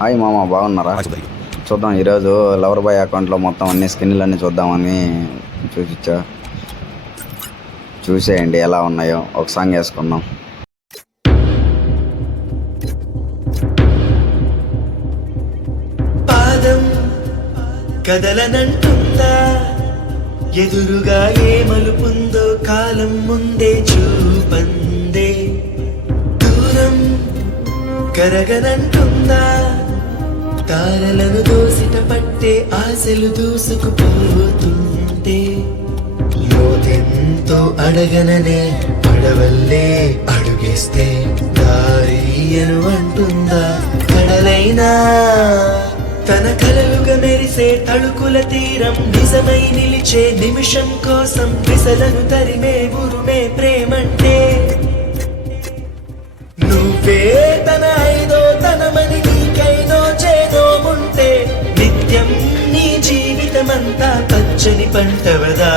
Hi మామ, బాగున్నారా? చూద్దాం ఈరోజు లవర్ బాయ్ అకౌంట్లో మొత్తం అన్ని స్కిన్లన్నీ చూద్దామని చూసేయండి ఎలా ఉన్నాయో. ఒక సాంగ్ వేసుకుందాం. పాదం కదలనంటుందా, ఎదురుగా ఏ మలుపుందో కాలం ముందే చూపందే. దూరం కరగనంటుందా, తారలను దోసిట పట్టే ఆశలు దూసుకుపోతుంటే. లోతెంతో అడగననే పడవల్లే అడుగేస్తే దారియను అంటుందా. కడలైనా తన కలలుగా మెరిసే తళుకుల తీరం, నిజమై నిలిచే నిమిషం కోసం విసలను తరిమే ఉరుమే ప్రేమంటే. నువ్వే తన ఐదో తనమని నీకైనో చేదో ఉంటే, నిత్యం నీ జీవితమంతా పచ్చని పంటవదా.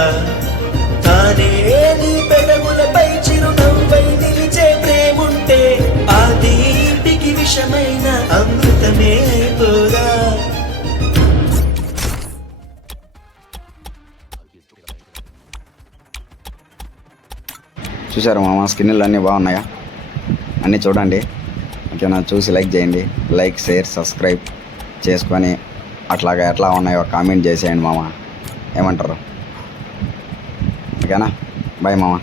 తానే నీ పెదవులపై చిరునవ్వై నిలిచే ప్రేముంటే, ఆ తీపికి విషమైన అమృతమే అయిపోదా. చూసారు మామ, స్కిన్లు అన్నీ బాగున్నాయా? అన్నీ చూడండి. ఓకేనా? చూసి లైక్ చేయండి. లైక్, షేర్, సబ్స్క్రైబ్ చేసుకొని అట్లాగా ఎట్లా ఉన్నాయో కామెంట్ చేసేయండి మామ. ఏమంటారు? ఓకేనా? బాయ్ మామ.